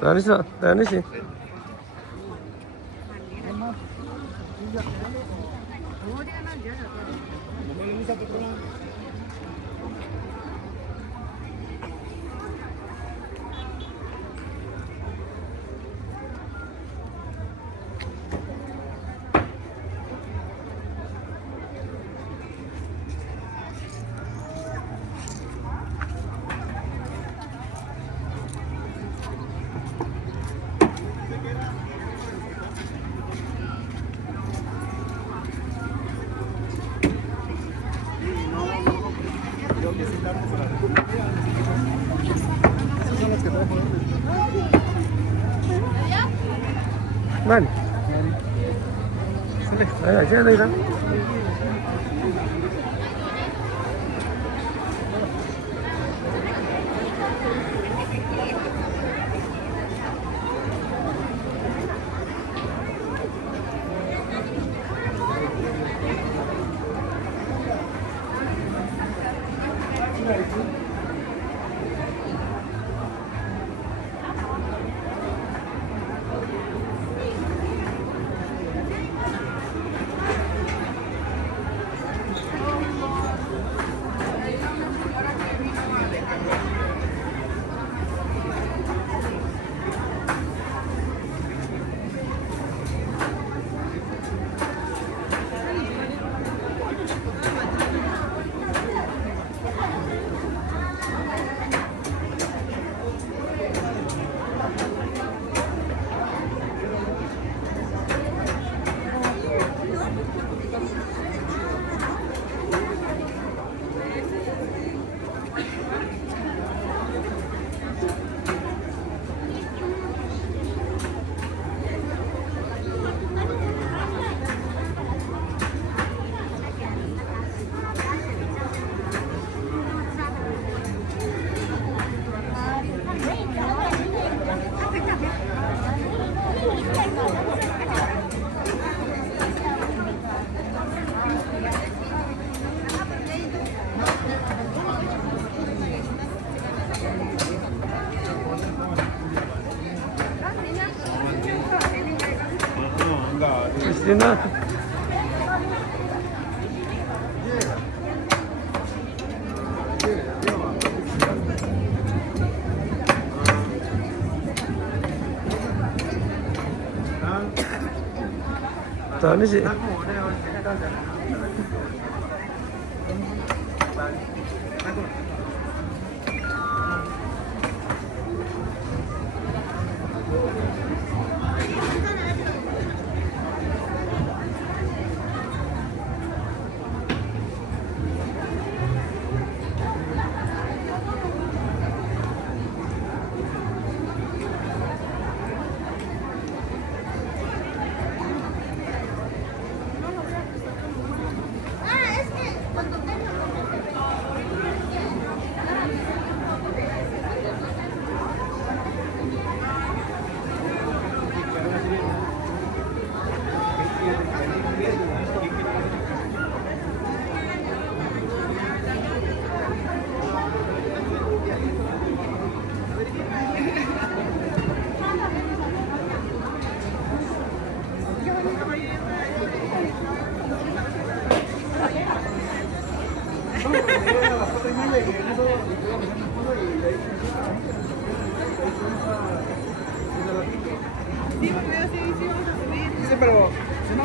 Danisa, Danisi. Vale. Allá, allá, Cristina. Tanesi. Sí, pero si no,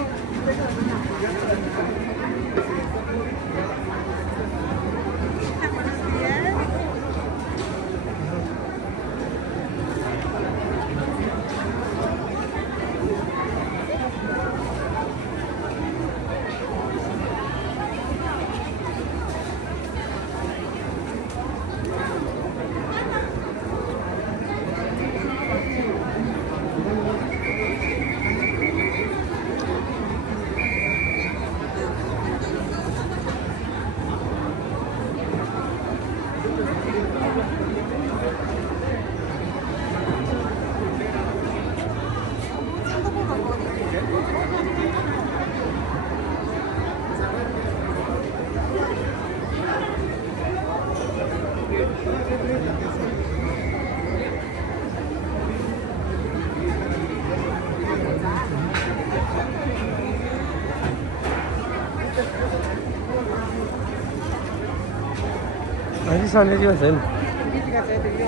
어디 사는 집에서 Política se te dio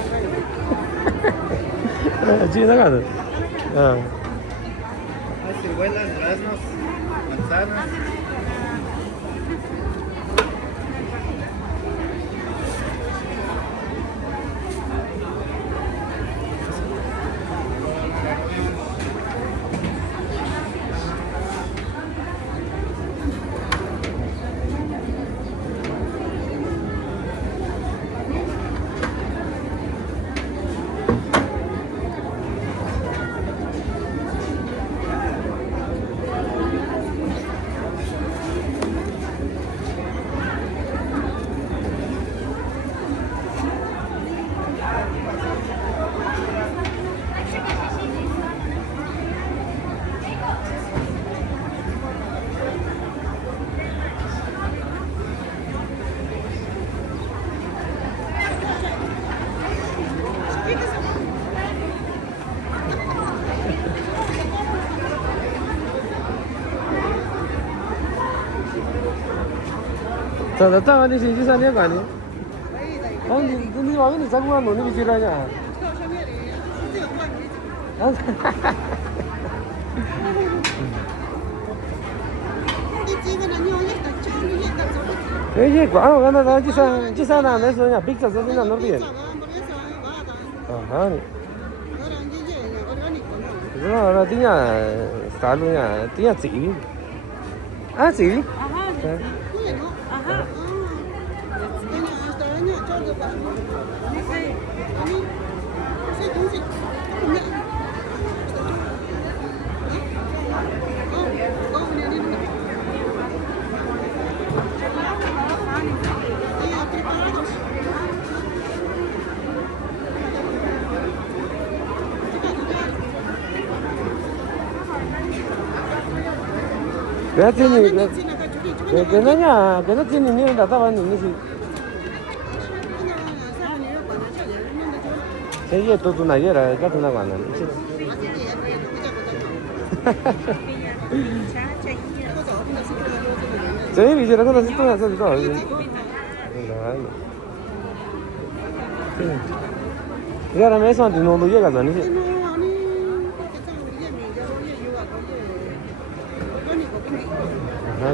집에 나가도 Hay ciruelas, duraznos, manzanas. 자, 나타가 니 신지 산에 가니? 아니, 니 와면 자꾸 한 노는 비지라냐? 이게 과거 가나 나 지사나 내서냐 빅자 서나 너비엔. 아니. 그거 나 티냐 살로냐 티냐 찌. 아 찌? Cái gì cái nó nhà cái nó tin như là tao ăn những gì thế giờ tôi này là các tôi nào quản này thế bây giờ nó có tôi là sao thì có gì giờ là mấy sao thì nó đối với cái gì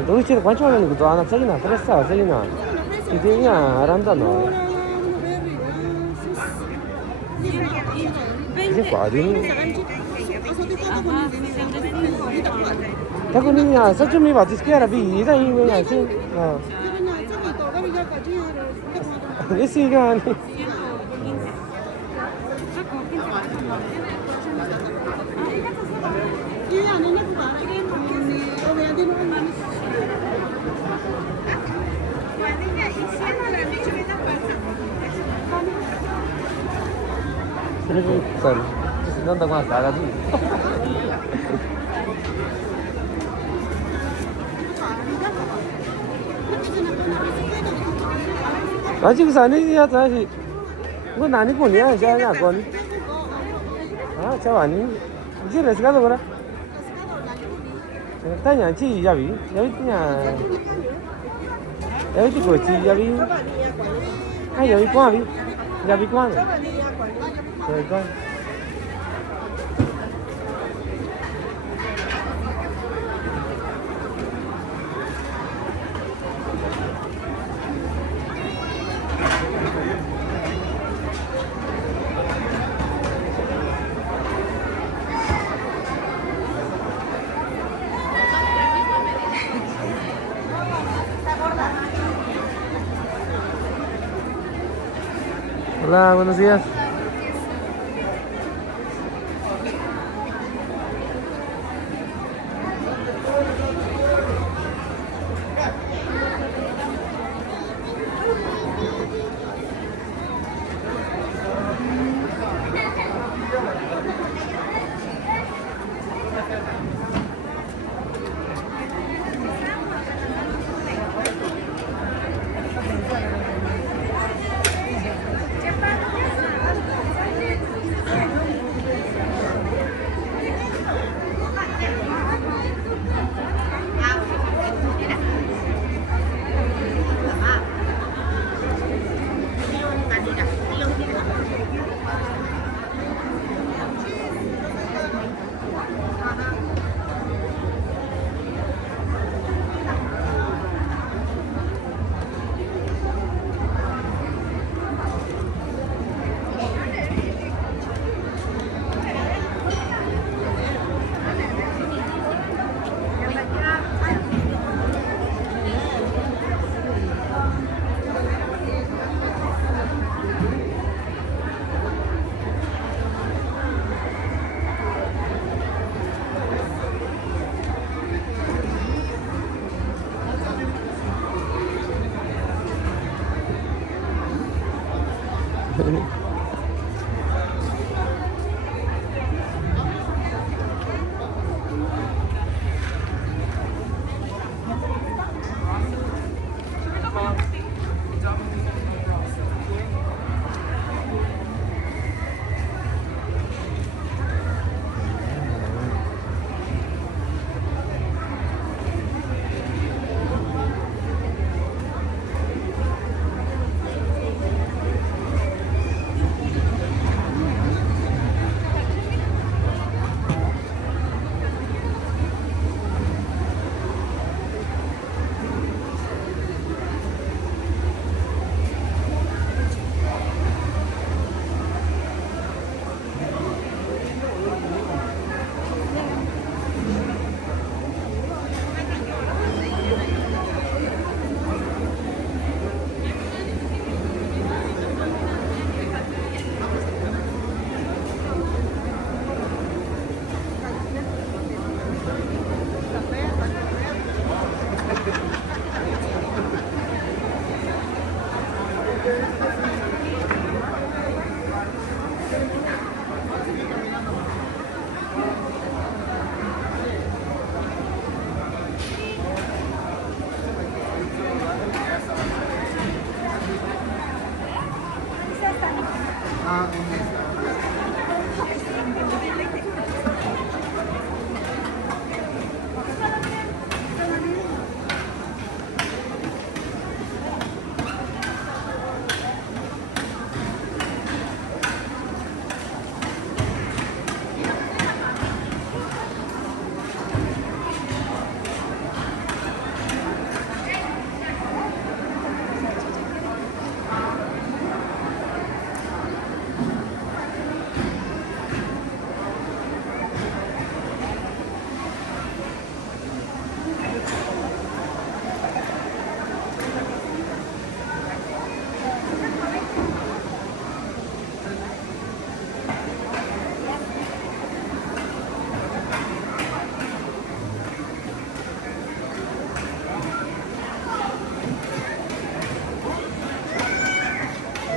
도대체 관찰하는 것도 하나 저기나 그랬어 저기나 이대냐 알한다 너 이게 과딩 타고니냐 서점이 맞지 스케라 비 이다 이거냐 신 이 시간 난다고 한 나가지. 아직 산이야 다시. 이거 나니 보냐 자냐 건. 아, 저 아니. 이제 레스가도 그래. tanya chi yabi yabi tanya yabi ti ko chi yabi ai yabi kwa bi yabi kwa ne yabi kwa Hola, buenos días. Hola.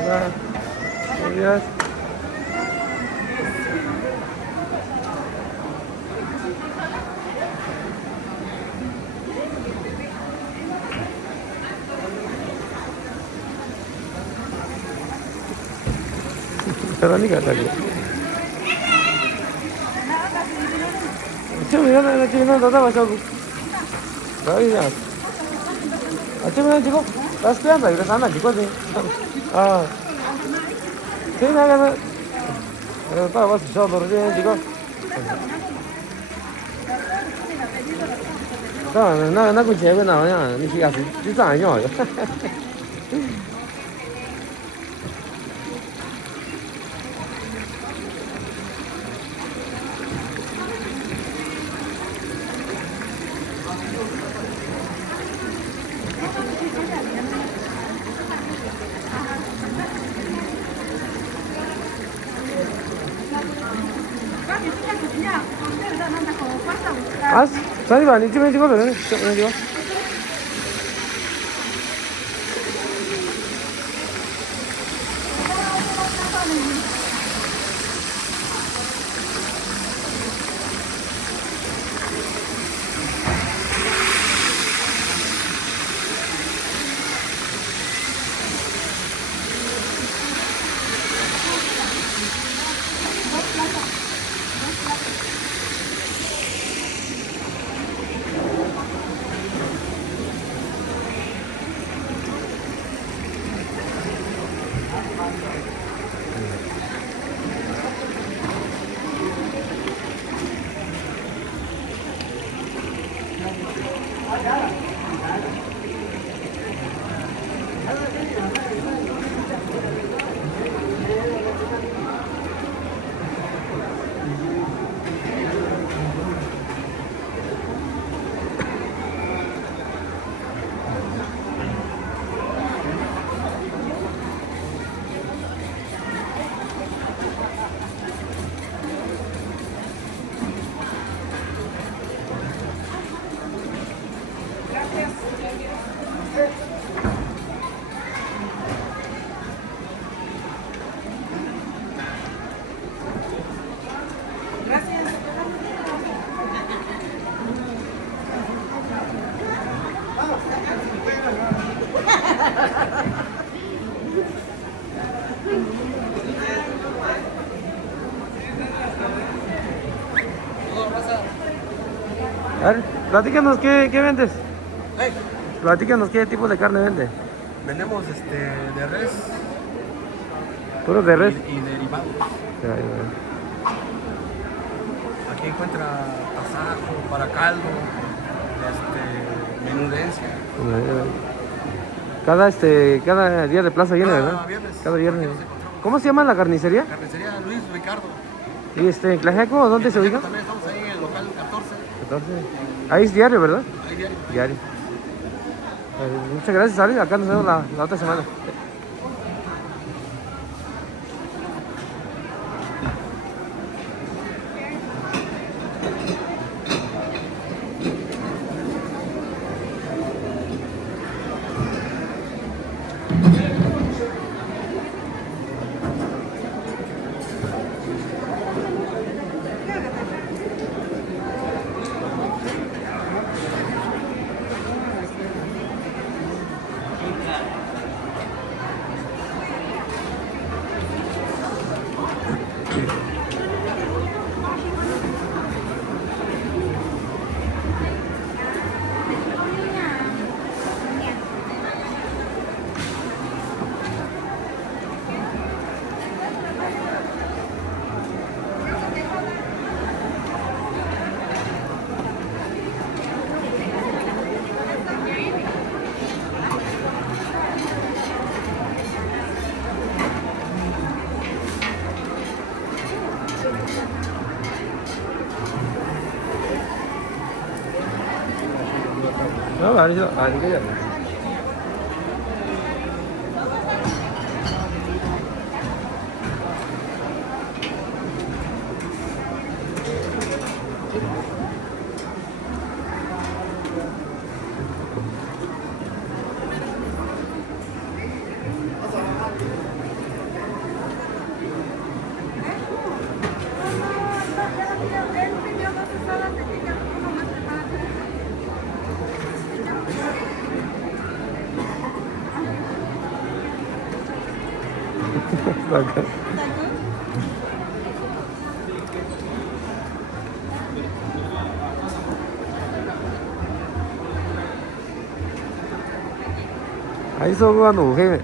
Buenos días.何があったっけ? 아침에 일어나면 지금 나다 마셔. 나이야. 아침에 지금 다시 한다. 이래서 하나 지거든. 아. thế này là ta bắt đầu rồi chứ chỉ có đó nó cũng chế bên nào nhá, mình chỉ gặp chỉ giải nhỏ rồi. 아, 자리 아니 좀 해주고 그래. 좀 해주고. Platícanos qué vendes. Hey, Platícanos qué tipo de carne vende. vendemos de res Puro de res. y derivados. Ya, ya. Aquí encuentra tasajo, para caldo, menudencia. Cada día de plaza viene, Cada ¿verdad? viernes. Cada viernes. Aquí nos encontramos. ¿Cómo se llama la carnicería? Carnicería Luis Ricardo. ¿Y en Tlajeaco dónde se ubica? También estamos ahí en el local 14. Entonces, ahí es diario, ¿verdad? Ahí diario. Diario. Muchas gracias, Ari. Acá nos vemos la otra semana. No, 아니죠. 아니겠죠. Ahí son una mujer.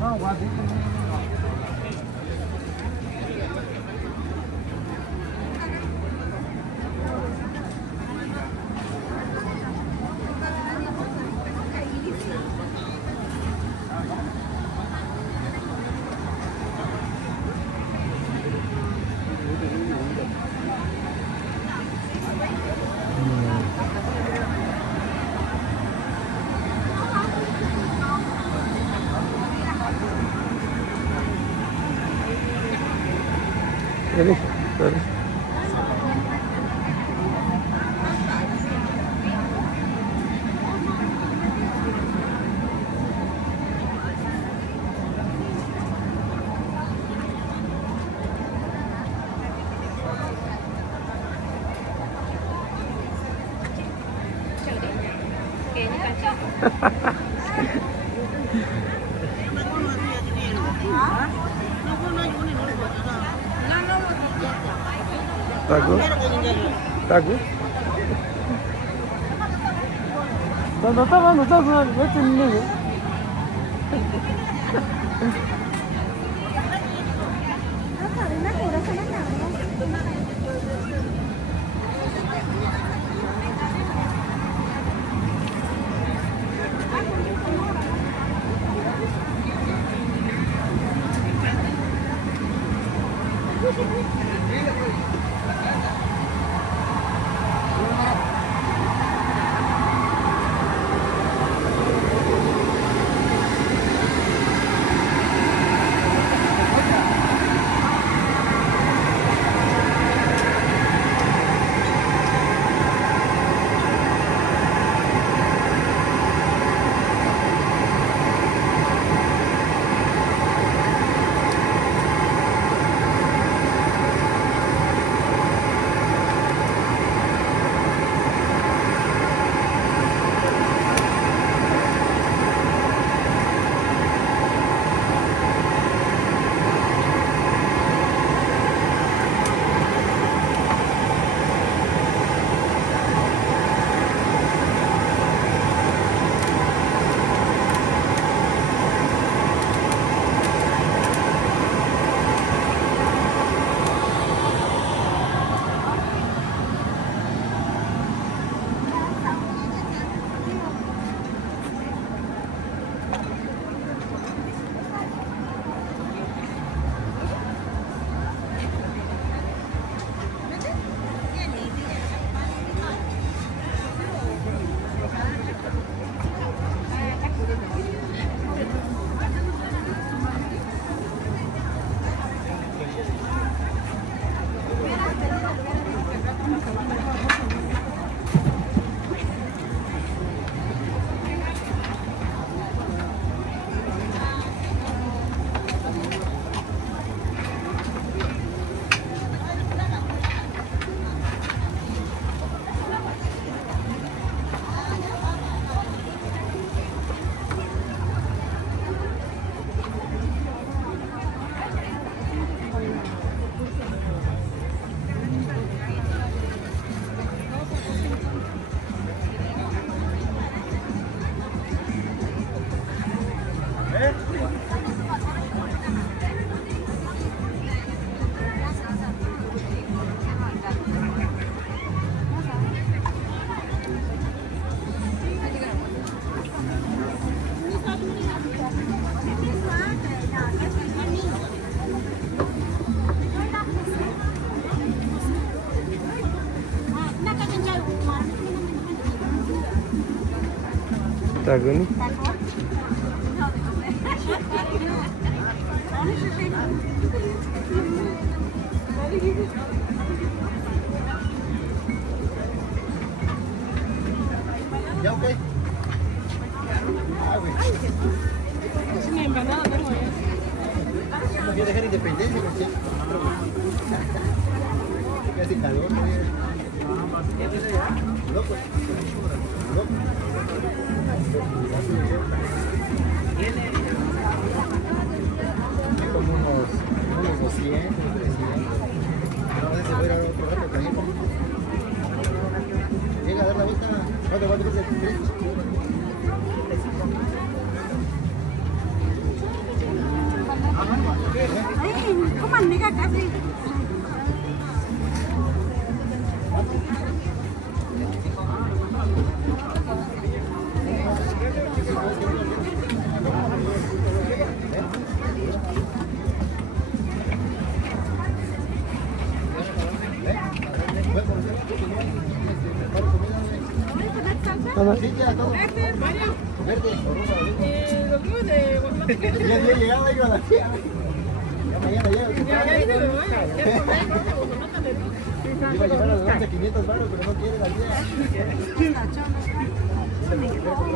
No, guatito. Ini, sorry. Bagus. Bagus. No estaba, no tenía. Dragon. ¿Ya ok? Ah, güey. Es una empanada, tengo ya. No quiero dejar independencia, porque casi calor, güey. Loco. Loco. Como unos 200, 300. No sé si voy a ir a otro rato también. Llega a dar la vuelta. ¿Cuánto cuesta el Kumanika kasi. Ano? Verde, Mario. Verde. Los míos de Guatemala. Ya había llegado yo a la tía. Ya mañana llego. Ya dice que voy a hacer con él, Iba a llevar a los 500 baros, pero no quiere la tía.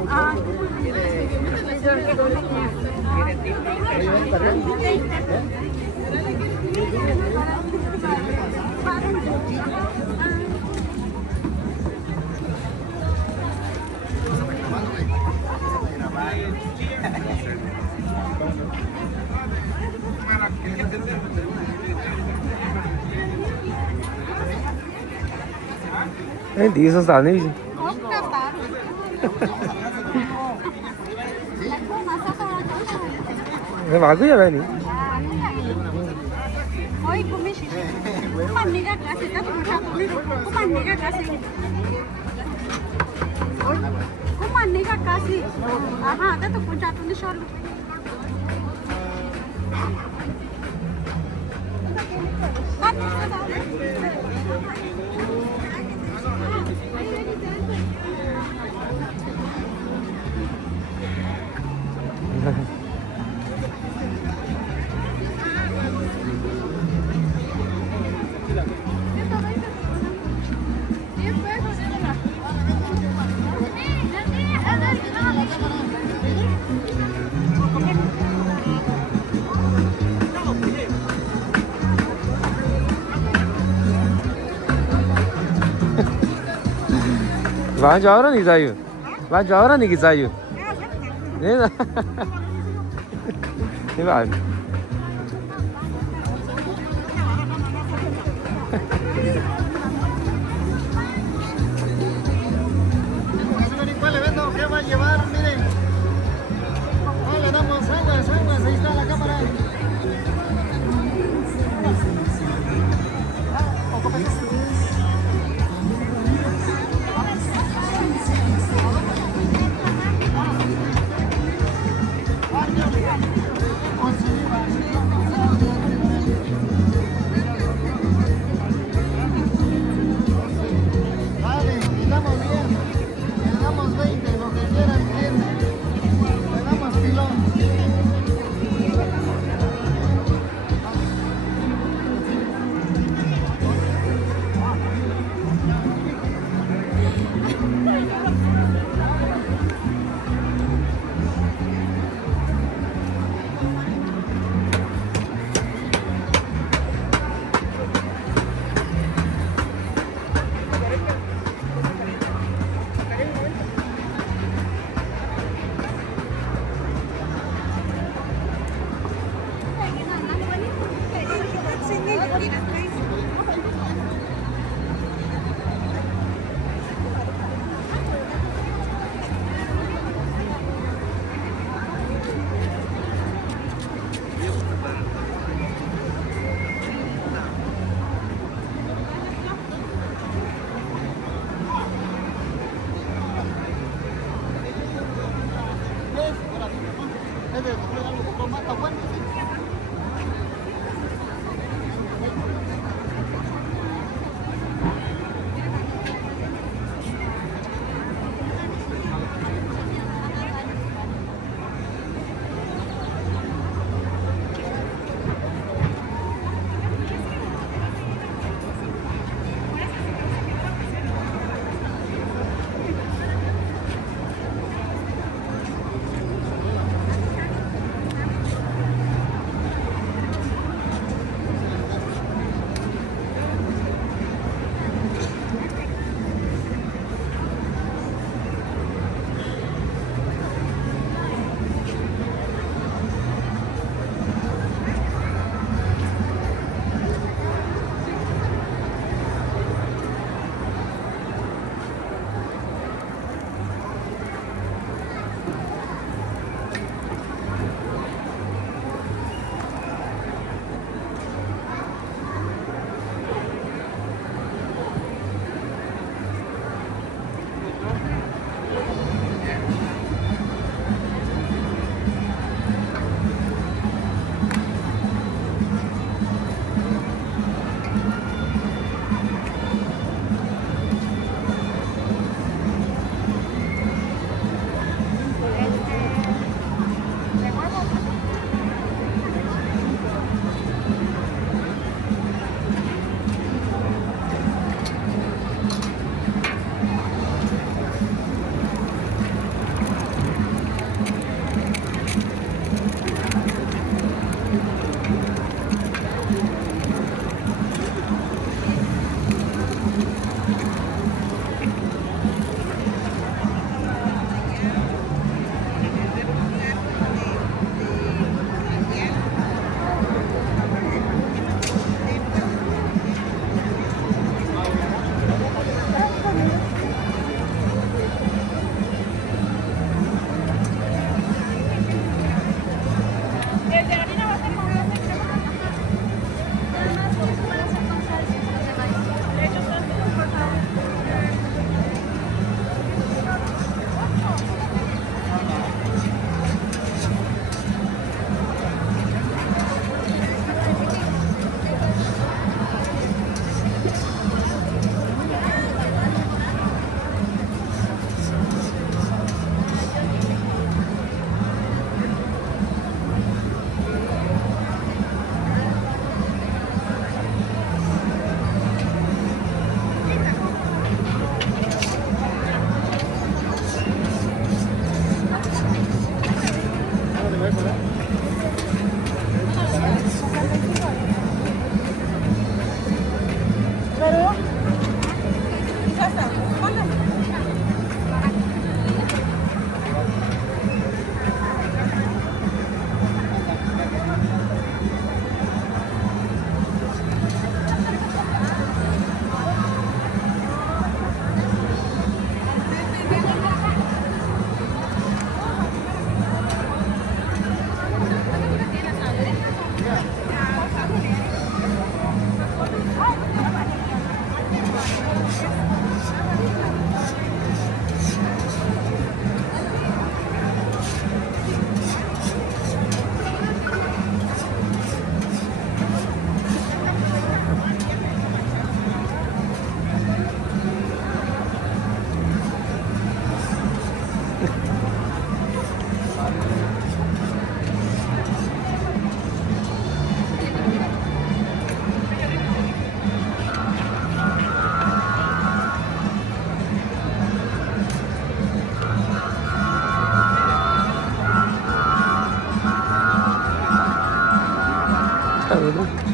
Ah, Oye, ven para acá. Hindi sa sana yun. Bago yan, Benny. Hoy, kumishi. Kumanika kasi. Kumanika kasi. Kumanika kasi. Aha, dato punca tu ni sholu. Lan jawara ni sayu. Lan jawara ni ki sayu. Ne na. Ne ba? ¿Cuál le vendo? ¿Qué va a llevar? Miren. Ah, le damos aguas, aguas. Ahí está la cámara. Vale, estamos bien. Le damos 20, lo que quieran, bien. Le damos pilón. ¿verdad?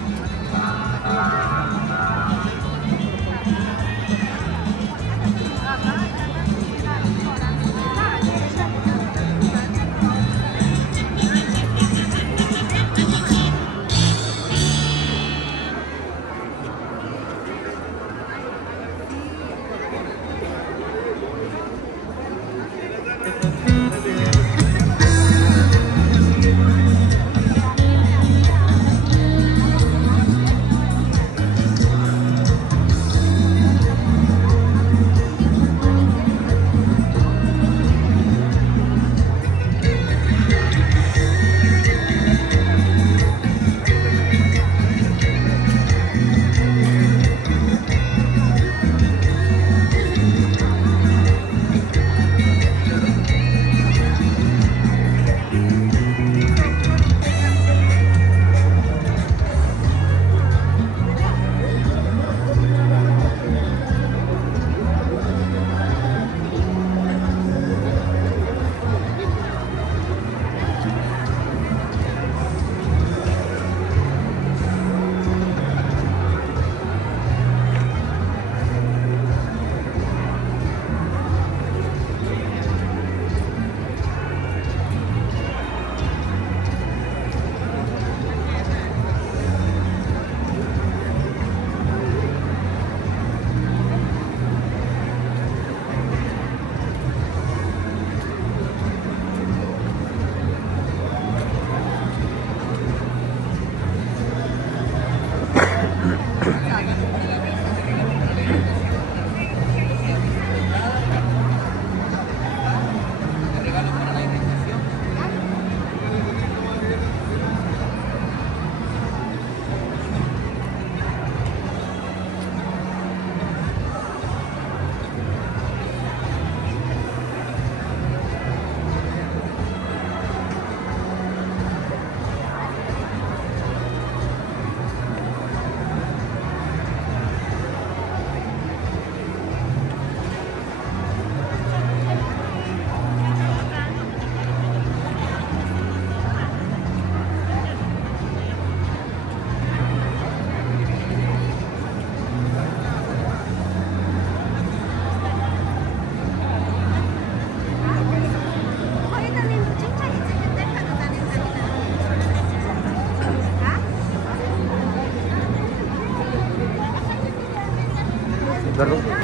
Perdón.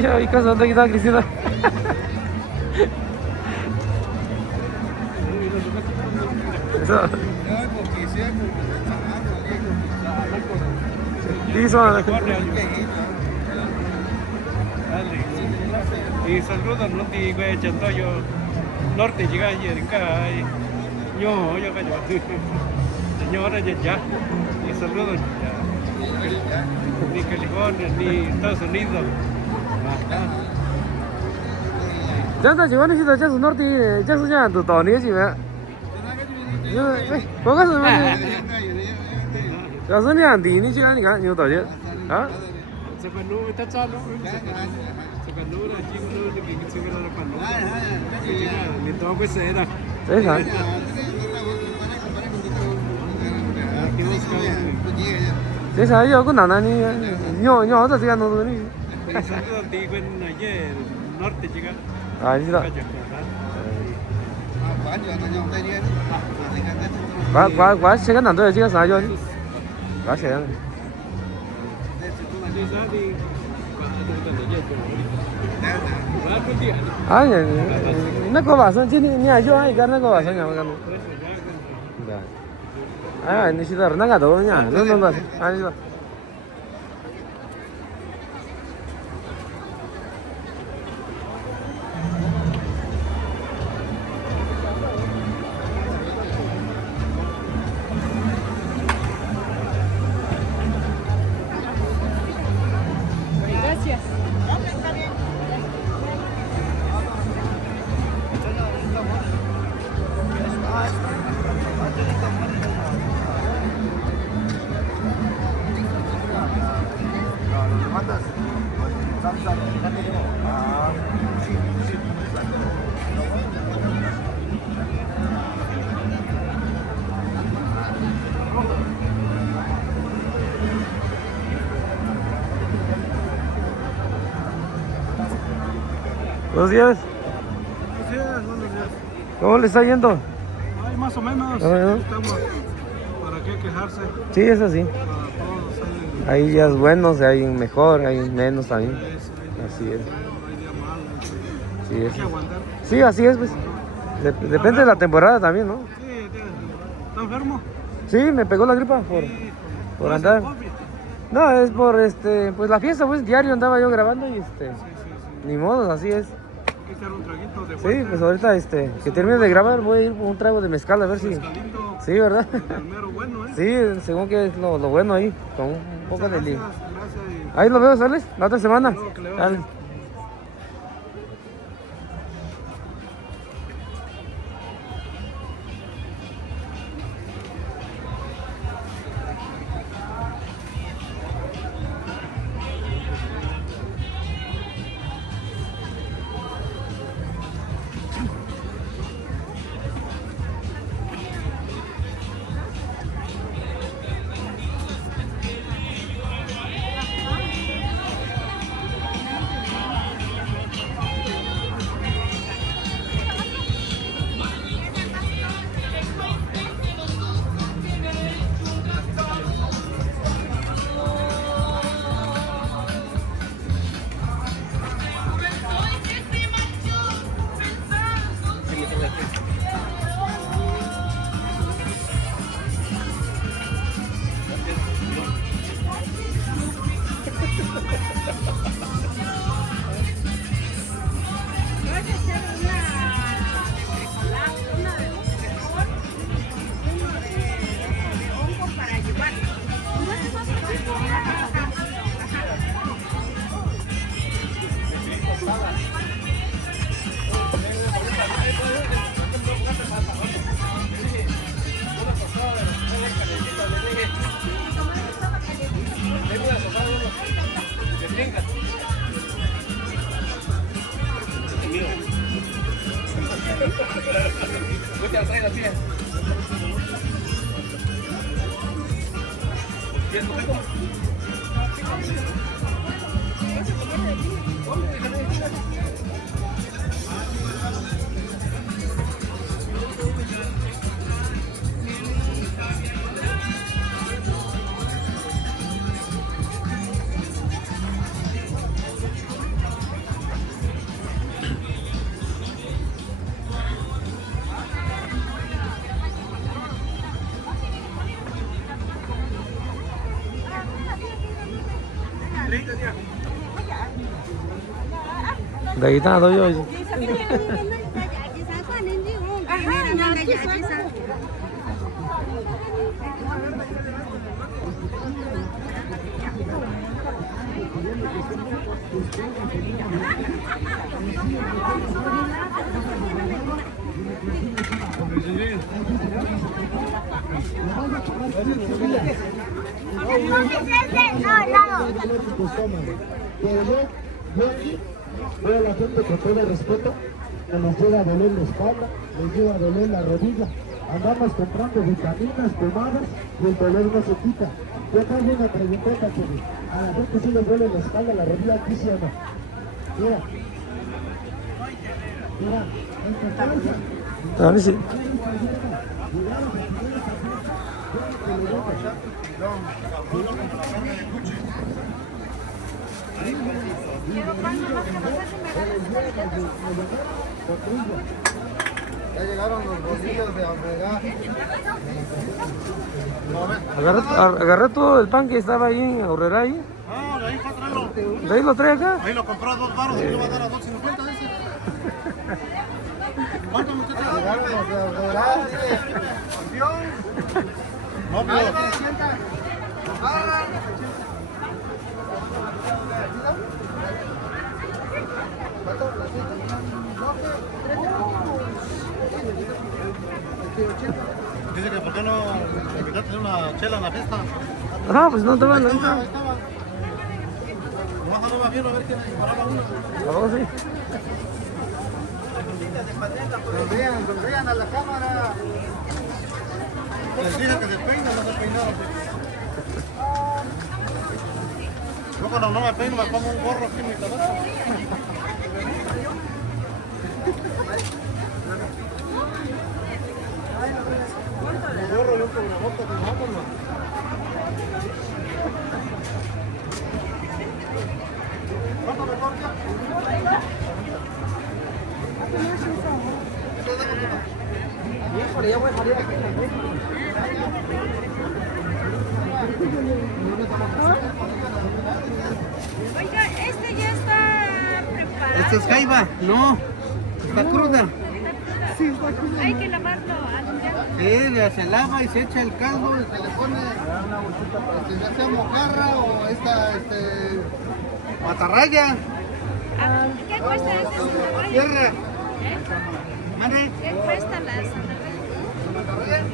ya, ¿y casa dónde está Cristina? Eso. Y son y saludos no te voy echando yo norte llega ayer en calle yo señora ya y saludos ni California ni Estados Unidos真的，请问你现在这是哪儿的？这是讲都到年纪了。哎，我告诉你们，要是两地，你去看，你看有多少啊？ sepenuh kita calo sepenuh lah jiwa lu lebih kecil dari penuh itu apa sih dah 这啥？ 这啥？要个男的你，鸟在这个弄的你。 Satu di pun aja norte juga. 啊，你知道？我这个男的这个啥叫？我写的。 啊，那个晚上今天你还就爱干那个晚上，我干。对。哎，你是在那个头呢？那，啊，是。 Buenos días. Buenos días. ¿Cómo le está yendo? Ay, más o menos. Ajá. Estamos. ¿Para qué quejarse? Sí, es así. Para todos Hay días buenos, hay mejor, hay menos también. Así es. no hay día malo. Sí, Hay es. que aguantar. Sí, así es, pues. Depende de la temporada también, ¿no? Sí, ¿está enfermo? Sí, me pegó la gripa por andar. No, es por pues la fiesta, pues diario andaba yo grabando y ni modo, así es. Hay que echar un traguito de Sí, pues ahorita que termine de grabar voy a ir por un trago de mezcal a ver si. Mezcalito. Sí, ¿verdad? Primero bueno, ¿eh? Sí, según que es lo bueno ahí, con un poco de limón. Gracias. Ahí lo veo, ¿sales? La otra semana. Luego que le vaya Dale. bien. De ahí está todo yo. Dice. Pero yo aquí veo a la gente con todo el respeto que les llega a doler la espalda, les llega a doler la rodilla. Andamos comprando vitaminas, pomadas y el dolor no se quita. Yo tengo una preguntita, Chevy. A la gente sí le duele la espalda, la rodilla, aquí sí o no. Mira. Mira, en tu casa. A mí sí. Ya llegaron los bolillos de Alberga. Agarré todo el pan que estaba ahí en Aurrera ahí. No, de ahí fue a traerlo. ¿De ahí lo trae acá? Ahí lo compró a 2 baros y le va a dar a 2.50, dice. ¿Cuánto muchachos? Llegaron los de Alberga, campeón. No, pero... Dice que por qué no me invitaste a una chela en la fiesta. Ah, pues no te van a Ahí invitar. estaba. Nomás no va bien a ver quién disparaba uno. Ahora sí. Sonrían a la cámara. Les dije que se peinan, no se peinaron. Yo cuando no me peino me pongo un gorro aquí en mi cabeza. Un gorro y un cubrebocas, pues vámonos. ¿Cuánto me corta? Oiga, este ya está preparado. Esta es jaiba, no, está cruda. Hay que lavarlo al día. Sí, ya se lava y se echa el caldo. Se le pone ya sea mojarra o esta, Matarraya, Ah, ¿qué cuesta ese sandarraya? tierra. Mande. ¿Qué cuesta la sandarraya?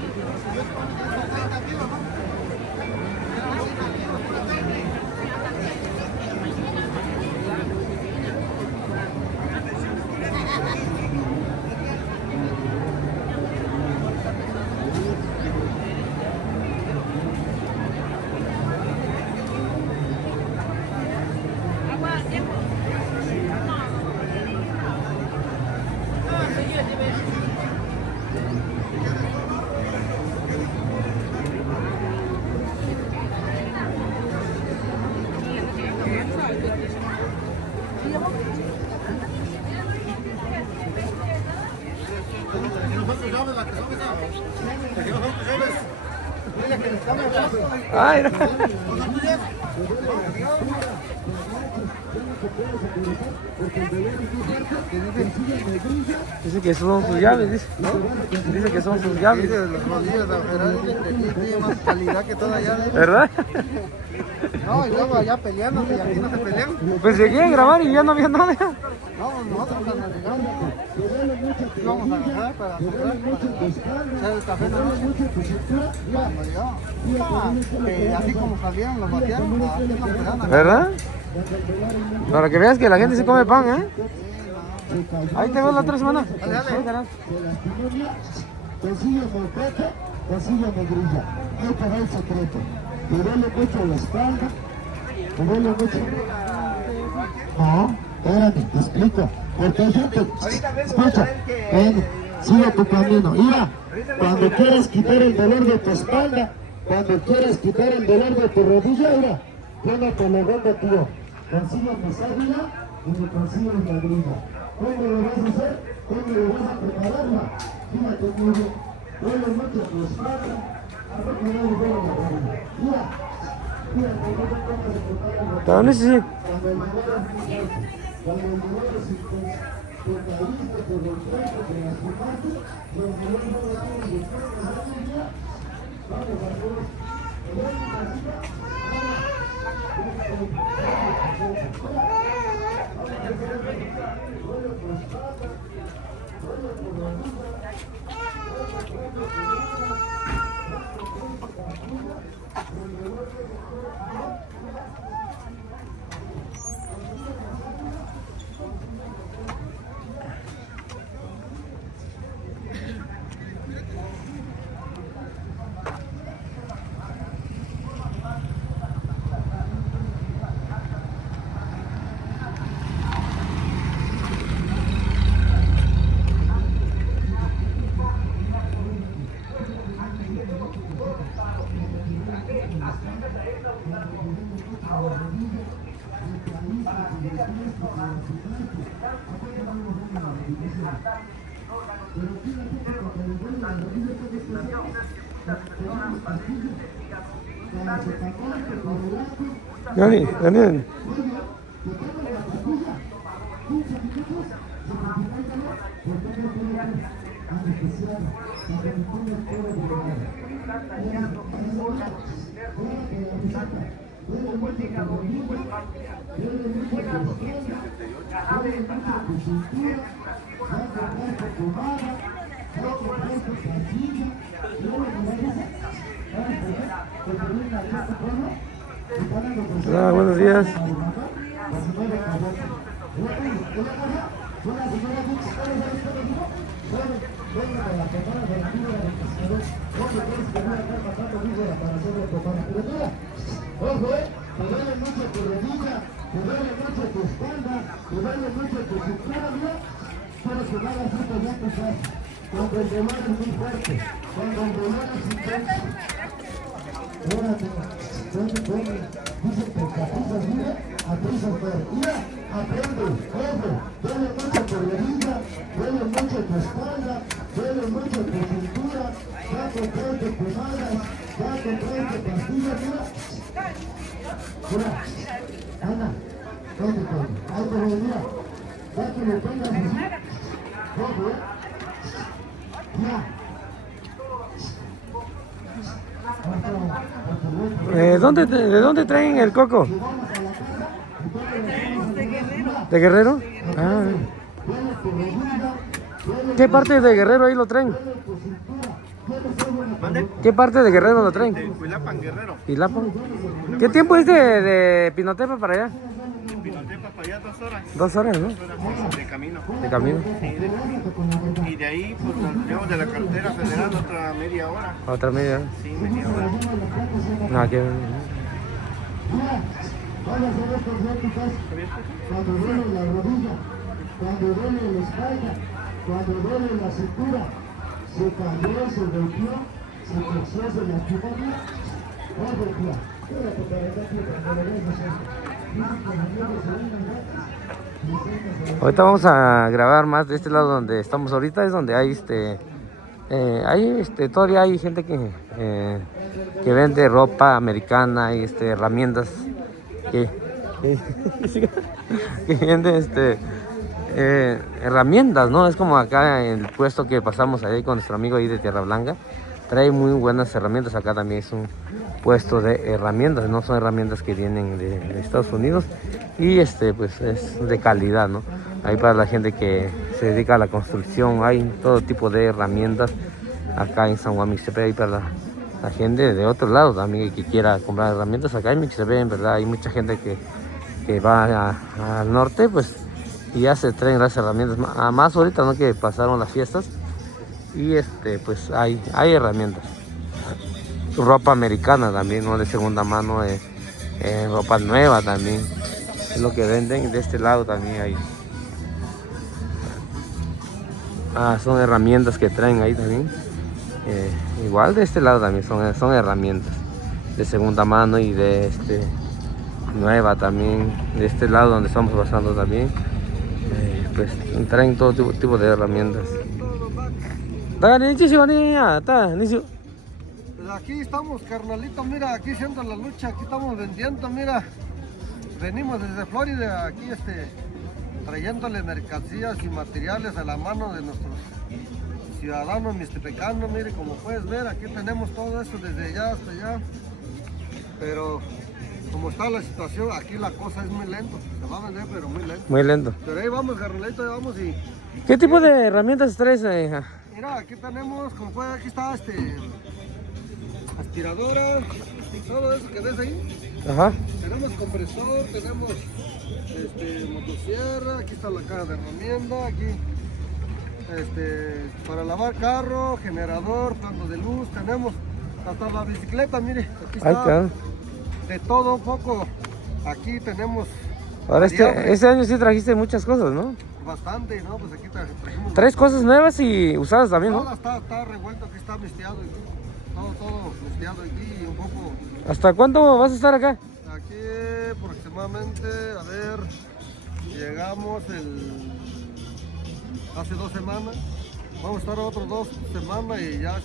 Agua, tiempo. Ay, no. Dice que son sus llaves, dice. Dice que son sus llaves. los rodillos de Alberga, tiene más calidad que toda allá. ¿Verdad? No, y luego allá peleándose y aquí no se pelean. Pues se quieren grabar y ya no había nada. No, nosotros cuando llegamos íbamos a agarrar para comprar, para echar el café nada más. Cuando llegamos, así como salieron, los vaciaron, así nos quedaron acá. ¿Verdad? Para que veas que la gente se come pan, ¿eh? Ahí te veo la otra semana. Dale. Ahí estarás. Consigue molpete, consigue negrilla. Ahí te da el secreto. Te duele mucho la espalda, te duele mucho. No, espérate, te explico. Porque hay gente, escucha, ven, sigue tu camino. Mira, cuando quieras quitar el dolor de tu espalda, cuando quieras quitar el dolor de tu rodilla, mira, póngate lo vendo, tío. Consigues mi sábila y me consigues la grilla. ¿Cómo lo vas a hacer? ¿Cómo lo vas a prepararla? Fíjate, tío, duele mucho tu espalda, a ver que no le duele la rodilla. Mira, mira, no te pongas a preparar la ¿Para dónde sí? cuando mañana cuando el modelo se contradice por el cuerpo de las partes, los modelos no lo tienen de forma. Vamos a Daniel. Hola, buenos días. Ojo, te duele mucho tu rodilla, te duele mucho tu espalda, te duele mucho tu cintura, mira. Pero que no hagas esto ya tú sabes. Cuando el dolor es muy fuerte, cuando el dolor es intenso. Dicen que capizas, mira, aprisas todo. Mira, aprende, ojo, duele mucho tu rodilla, duele mucho tu espalda, duele mucho tu cintura, ya comprende pomadas, ya comprende pastillas, mira. Mira, Ana, vete todo, ahí te voy, mira, ya que lo tengas así, ojo, ya. ¿De dónde traen el coco? ¿De Guerrero? Ah. ¿Qué parte de Guerrero ahí lo traen? ¿Qué parte de Guerrero lo traen? De Cuilapan, Guerrero. ¿Pilapan? ¿Qué tiempo es de Pinotepa para allá? Pinotepa para allá 2 horas. 2 horas, ¿no? 2 horas de camino. De camino. Y de ahí, pues nos llevamos de la carretera federal otra media hora. Otra media. Sí, media hora. No, que... Vamos a hacer estas réplicas cuando duele la rodilla, cuando duele la espalda, cuando duele la cintura, se cayó, se golpeó, se torció, se lastimó, mira. Ojo, tía, quédate para acá, tía, cuando le veas eso. Dicen que los niños se unen gratis. Ahorita vamos a grabar más de este lado donde estamos ahorita, es donde hay todavía hay gente que vende ropa americana y herramientas que vende herramientas, ¿no? Es como acá en el puesto que pasamos ahí con nuestro amigo ahí de Tierra Blanca, trae muy buenas herramientas. Acá también es un puesto de herramientas, no son herramientas que vienen de Estados Unidos y pues es de calidad, ¿no? Ahí para la gente que se dedica a la construcción hay todo tipo de herramientas acá en San Juan Mixtepec. Ahí para la gente de otro lado también que quiera comprar herramientas acá en Mixtepec, en verdad hay mucha gente que va al norte, pues, y ya se traen las herramientas, más ahorita, ¿no? Que pasaron las fiestas y pues hay herramientas. Ropa americana también, ¿no? De segunda mano, ropa nueva también es lo que venden. De este lado también hay son herramientas que traen ahí también. Igual de este lado también son herramientas de segunda mano y de nueva también. De este lado donde estamos pasando también pues traen todo tipo de herramientas. Pues aquí estamos, carnalito, mira, aquí haciendo la lucha, aquí estamos vendiendo, mira. Venimos desde Florida, aquí trayéndole mercancías y materiales a la mano de nuestros ciudadanos mixtepecanos. Mire, como puedes ver, aquí tenemos todo esto desde allá hasta allá. Pero como está la situación, aquí la cosa es muy lento. Se va a vender, pero muy lento. Muy lento. Pero ahí vamos, carnalito, ahí vamos y... ¿Qué tipo de herramientas traes? Mira, aquí tenemos, como puede, aquí está aspiradora, todo eso que ves ahí. Ajá. Tenemos compresor, tenemos motosierra, aquí está la caja de herramienta, aquí para lavar carro, generador, plantas de luz, tenemos hasta la bicicleta, mire, aquí Ay, está cabrón. de todo un poco. Aquí tenemos Ahora variable, este año sí trajiste muchas cosas, ¿no? bastante, ¿no? Pues aquí trajimos. Traes cosas nuevas y usadas también, Todo ¿no? está revuelto, aquí está mezclado, todo mezclado aquí y un poco. ¿Hasta cuándo vas a estar acá? Aquí aproximadamente, a ver, llegamos hace 2 semanas, vamos a estar otras 2 semanas y ya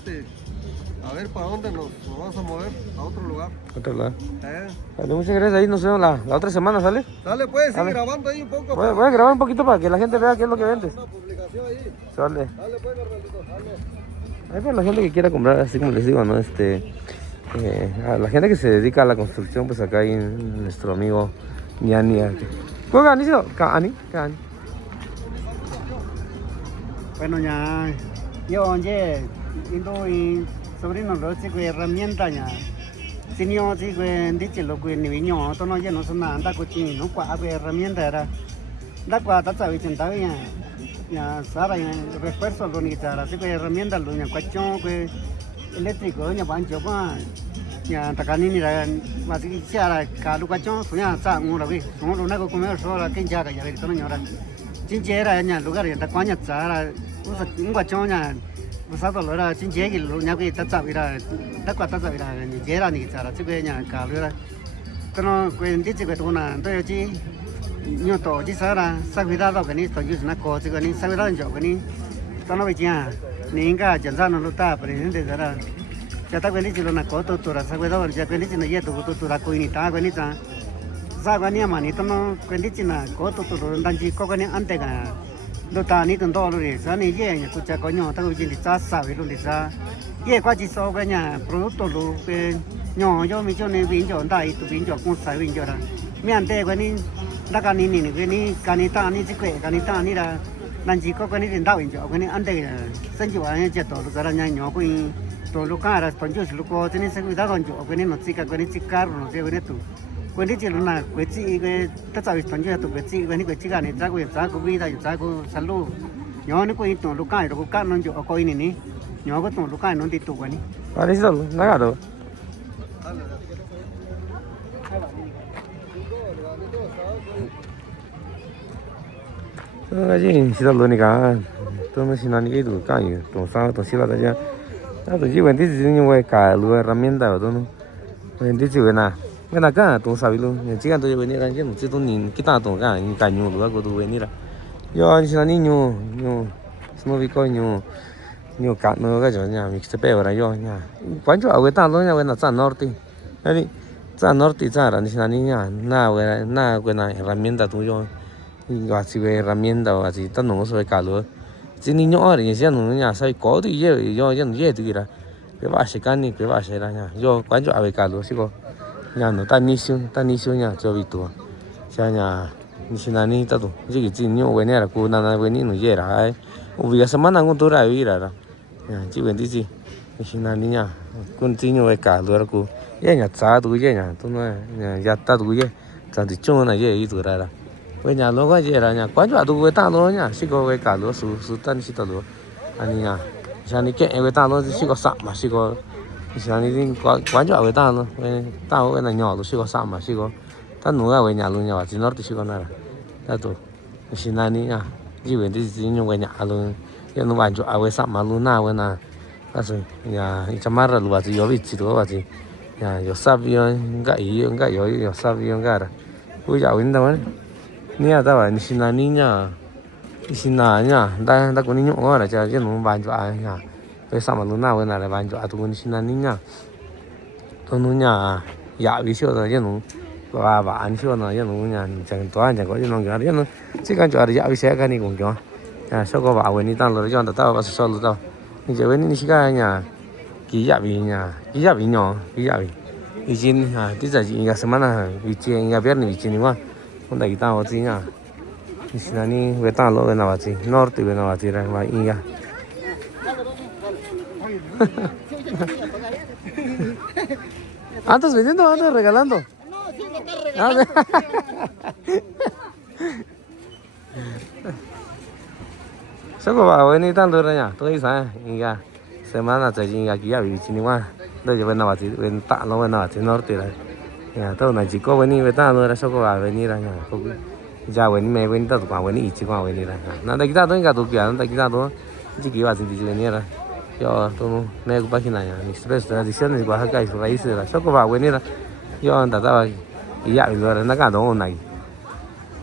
a ver para dónde nos vamos a mover, a otro lugar. Otro lado. ¿Eh? Vale, muchas gracias, ahí nos vemos la otra semana, ¿sale? Dale pues, sigue Dale. grabando ahí un poco. Voy a grabar un poquito para que la gente vea qué es lo que vendes. Una publicación ahí. Sale. Dale pues, Carnalito, dale. Ahí para la gente que quiera comprar, así como les digo, ¿no? A la gente que se dedica a la construcción, pues acá hay nuestro amigo Ñani. ¿Cómo ganó? ¿Cani? Bueno, ya yo oye, indo y sobrino lo chico herramienta ya. Si yo chico dice lo que ni niño, todo no ya no son nada, anda cochino, no cua herramienta era. Da cua ta sabe chenta bien. Ya sara ya refuerzo lo ni sara, chico herramienta lo ya cuachón que eléctrico ya bancho pa. Ya takani ni ra masih siara kalu cuachón, suya sa ngura que, ngura na ko comer sola que ya ya ver todo ñora. Chinchera ya lugar ya tacuaña sara, usa un cuachón ya usado lo era chinchegi lo ya que ta sabira, ta cua ta sabira ni jera ni sara, chico ya kalu era. Pero que dice que tú na, entonces chi yo to chi sara, sa cuidado que ni esto yo na ko chico ni sa cuidado yo que ni to no veía ni inga jansa no lo está presente sara. Ya está que ni lo na ko to ra sa cuidado ya que ni no ye to ra ko ni ta que ni ta. Sa que ni ma ni to no que ni na ko to dan chi ko que ni ante ka. Lo ta ni ton do lo ni sa ni ye ku cha ko nyo ta ko chi ni sa sa vi lo ni sa. Ye qua chi so que nya producto lo que nhỏ yo mi cho nên vinh cho đại tụ vinh cho con sai vinh cho ra miền tây cái ní đã cái ní cái ní cái ní ta ní chỉ cái ní ta ní là làm gì có cái ní tiền đạo vinh cho cái ní ăn đây là sinh hoạt anh chỉ tổ cái là nhỏ cái tổ lúc cả là tổ chức lúc có cho nên sinh hoạt đoàn cho cái ní nó chỉ cái ní chỉ cả nó chỉ cái ní tụ cái ní chỉ là cái chỉ cái tất cả tổ chức tụ cái chỉ cái ní ra cái vi ra cái sản lu nhỏ ní cái tổ lúc cả nó cho cái ní nhỏ cái tổ lúc cả nó đi tụ cái ní. Vale, sí, nada. cái gì chỉ là luôn cả tôi mới xin anh cái đồ cái gì đồ sao tôi xin là đây tôi chỉ quen tí gì nhưng mà cả lúa herramienta của tôi quen tí gì vậy nè cái nào cả tôi sao luôn chỉ cần tôi quen đi rằng chứ một chút tôi nhìn cái tao tôi cả nhiều lúa của tôi quen đi là do anh xin anh nhiều xin vi coi nhiều cả nữa cái chỗ nhà mình sẽ bẻ vào đây do nhà quán chỗ ở cái tao đó nhà cái nào chả norte đấy chả norte chả là xin anh nhà nào cái này herramienta tôi cho và chỉ về herramienta và chỉ tất nó sẽ cả lúa chỉ ní nhỏ thì sẽ nó nhà sai có thì dễ do dân dễ thì là cái bà sẽ can đi cái bà sẽ là nhà do quán chỗ về cả lúa chỉ có nhà nó tan ní xíu nhà cho vị tua cho nhà xin anh đi tao chỉ cái chỉ nhỏ cái này là cô nana cái này nó dễ là ai vì cái semana con tôi ra đi là chỉ quen tí gì xin anh đi nhà con chỉ nhỏ về cả lúa là cô dễ nhà cha tôi dễ nhà tôi nói nhà gia ta tôi dễ chẳng thì chung là dễ ý tôi ra với nhà lúa cái gì là nhà quán chỗ tôi với ta lúa nhà chỉ có với cả lúa số tan chỉ ta lúa anh nhà chẳng thì kẹt với ta lúa chỉ có sạm mà chỉ có chẳng thì quán chỗ với ta luôn với ta với là nhỏ lúa chỉ có sạm mà chỉ có ta nuôi với nhà luôn nhà chỉ nó chỉ có này là ta tôi xin anh đi nhà chỉ với tí chỉ nhung với nhà luôn cái nó bán chỗ với sạm mà luôn nào với nào ta rồi nhà chăm mà lúa chỉ có vị trí đó và chỉ nhà có sáp với cái có sáp với cái là bây giờ bên đâu nia ta bảo xin là xin là nhá ta có những nhỏ là cho chứ nó bán cho ai nhá với sao mà lúc nào cái này là bán cho ai tôi xin là nhá tôi nó nhà dạ vì sao rồi chứ nó và anh xưa nó giờ nó nhà chẳng toán chẳng có gì nó giờ nó chỉ cần cho đi xe cái này cũng cho số có vào bên tao rồi cho tao vào số rồi tao nhưng giờ bên này cái nhà ký giả bị nhỏ ký giả bị ý chín tí giờ chị nhà xem mà vị trí nhà biết này vị trí mà không đại tao gì nhá là ni về tao lo về nào vậy norte về nào vậy ra và inga ¿Andas vendiendo o andas regalando? No, sí, me está regalando. Soko ba weni tan lo ra tôi sai inga semana chạy inga kia vị trí mà đây giờ bên nào vậy bên tạ nó bên nào vậy norte rồi nhà tôi này chỉ có weni về ta rồi soko ba weni ra nhà không giờ weni mẹ weni tao tụi weni ít chỉ qua weni ra nó đây kita tôi cả tụi kia nó đây kita tôi chỉ kia vào thì weni ra yo tôi này cũng bắt khi này express tradiciones Oaxaca y sus raíces la soko ba weni ra yo anda tao iya rồi nó cả đó này